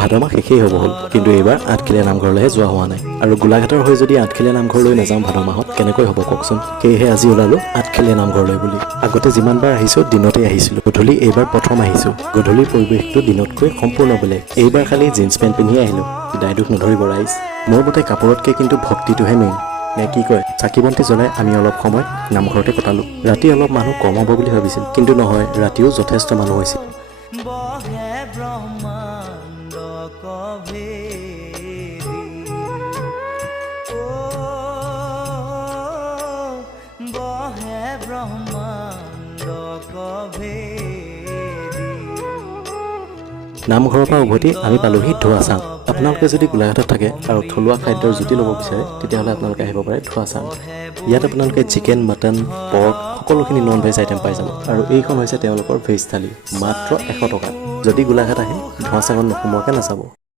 ভাদ মাহ শেষেই হ'ব হ'ল, কিন্তু এইবাৰ আঠখেলীয়া নামঘৰলৈহে যোৱা হোৱা নাই। আৰু গোলাঘাটৰ হৈ যদি আঠখেলীয়া নামঘৰলৈ নাযাওঁ ভাদ মাহত কেনেকৈ হ'ব কওকচোন। সেয়েহে আজি ওলালো আঠখেলীয়া নামঘৰলৈ বুলি। আগতে যিমানবাৰ আহিছোঁ দিনতেই আহিছিলোঁ, গধূলি এইবাৰ প্ৰথম আহিছোঁ। গধূলিৰ পৰিৱেশটো দিনতকৈ সম্পূৰ্ণ বেলেগ। এইবাৰ খালি জিন্স পেণ্ট পিন্ধি আহিলোঁ। দাই দুখ নধৰিব ৰাইজ। মোৰ মতে কাপোৰতকৈ কিন্তু ভক্তিটোহে মেইন, নে কি কয়? চাকি বন্তি জ্বলাই আমি অলপ সময় নামঘৰতে কটালোঁ। ৰাতি অলপ মানুহ কম হ'ব বুলি ভাবিছিল, কিন্তু নহয়, ৰাতিও যথেষ্ট মানুহ হৈছিল। বহে ব্ৰহ্মাণ্ড কভেৰি, বহে ব্ৰহ্মাণ্ড কভেৰি। নামঘৰৰ পৰা উভতি আমি পালোহি ধোৱাচাং। আপোনালোকে যদি গোলাঘাটত থাকে আৰু থলুৱা খাদ্যৰ জুতি ল'ব বিচাৰে তেতিয়াহ'লে আপোনালোকে আহিব পাৰে ধোৱাচাং। ইয়াত আপোনালোকে চিকেন, মাটন, পৰ্ক সকলোখিনি নন ভেজ আইটেম পাই যাব। আৰু এইখন হৈছে তেওঁলোকৰ ভেজ থালি, মাত্ৰ 100 টকা। যদি গোলাঘাট আহে ধোৱাচাঙত নোসোমোৱাকৈ নাযাব।